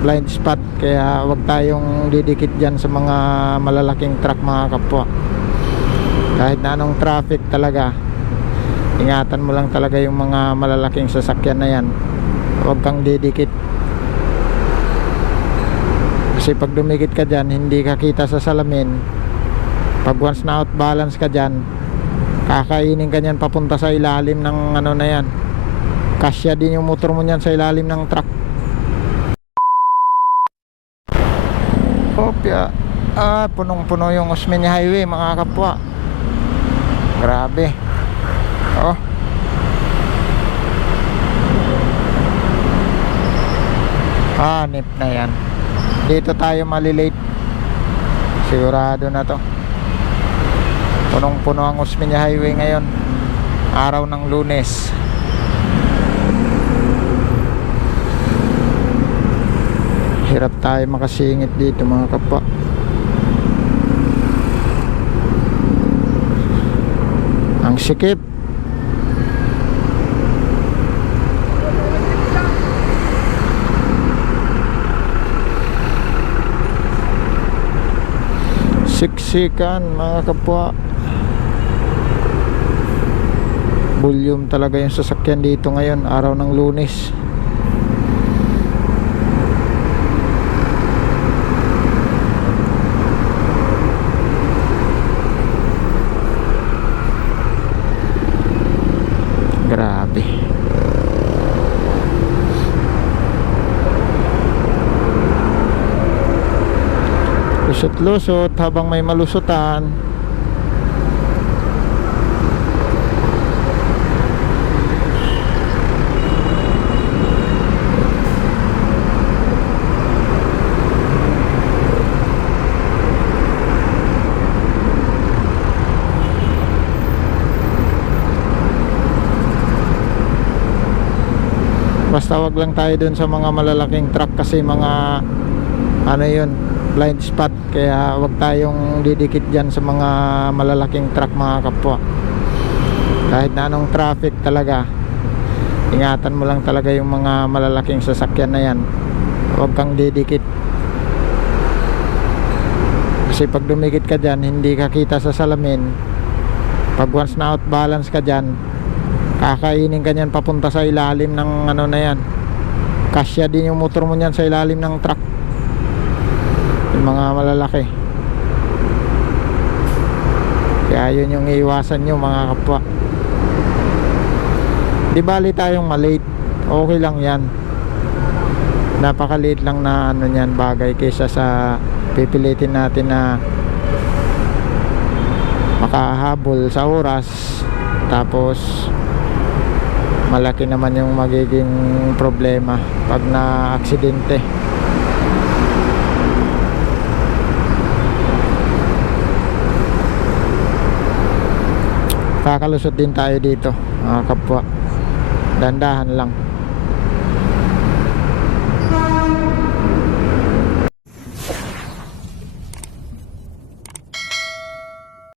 blind spot, kaya wag tayong didikit dyan sa mga malalaking truck mga kapwa. Kahit na anong traffic talaga, ingatan mo lang talaga yung mga malalaking sasakyan na yan. Huwag kang didikit, kasi pag dumikit ka dyan, hindi ka kita sa salamin. Pag once na out balance ka dyan, kakainin ka nyan papunta sa ilalim ng ano na yan. Kasya din yung motor mo nyan sa ilalim ng truck. Opya. Punong-puno yung Osmeña Highway mga kapwa. Grabe. Oh. Hanip na yan. Dito tayo malilate. Sigurado na to. Punong-puno ang Osmeña Highway ngayon. Araw ng Lunes. Hirap tayo makasingit dito mga kapwa. Ang sikip. Siksikan mga kapwa. Volume talaga yung sasakyan dito ngayon, araw ng Lunes. Grabe. Lusot-lusot habang may malusutan. Basta wag lang tayo dun sa mga malalaking truck, kasi mga ano yun, blind spot, kaya wag tayong didikit dyan sa mga malalaking truck mga kapwa. Kahit na anong traffic talaga, ingatan mo lang talaga yung mga malalaking sasakyan na yan. Wag kang didikit, kasi pag dumikit ka dyan, hindi ka kita sa salamin. Pag once na out balance ka dyan, kakainin ka nyan papunta sa ilalim ng ano na yan. Kasya din yung motor mo nyan sa ilalim ng truck, yung mga malalaki. Kaya yun yung iiwasan nyo mga kapwa. Di bali tayong malate, okay lang yan. Napakaliit lang na ano nyan bagay, kaysa sa pipilitin natin na makahabol sa oras, tapos malaki naman yung magiging problema pag na-aksidente. Kakalusot din tayo dito mga kapwa. Dandahan lang.